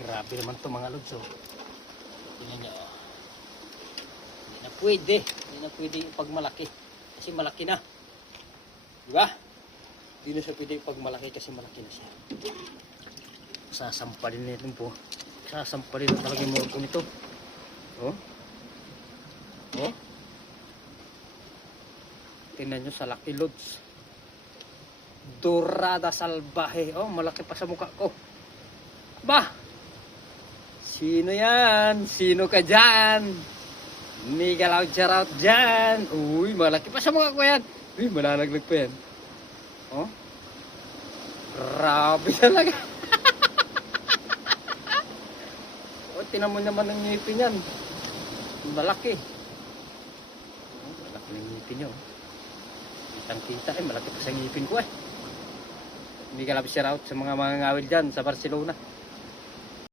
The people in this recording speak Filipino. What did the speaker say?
Grabe naman to mga lods. Oh. Tingnan nyo. Oh. Hindi na pwede. Hindi na pwede ipagmalaki. Kasi malaki na. Diba? Hindi na siya pwede ipagmalaki kasi malaki na siya. Sasampalin nito po. Sasampalin na talaga yung murko nito. Oh. Oh. Tingnan nyo sa laki lods. Dorada salbahe. Oh, malaki pa sa mukha ko. Ba? Sino yan? Sino ka dyan? Miguel out dyan. Uy, malaki pa sa mukha ko yan. Uy, malalaglag pa yan. Oh. Grabe talaga. Oh, tinan mo naman ang ngipin yan. Malaki. Oh, malaki ng ngipin nyo. Kitang-kita malaki pa sa ngipin ko eh. Miguel out sa mga ngawil dyan sa Barcelona.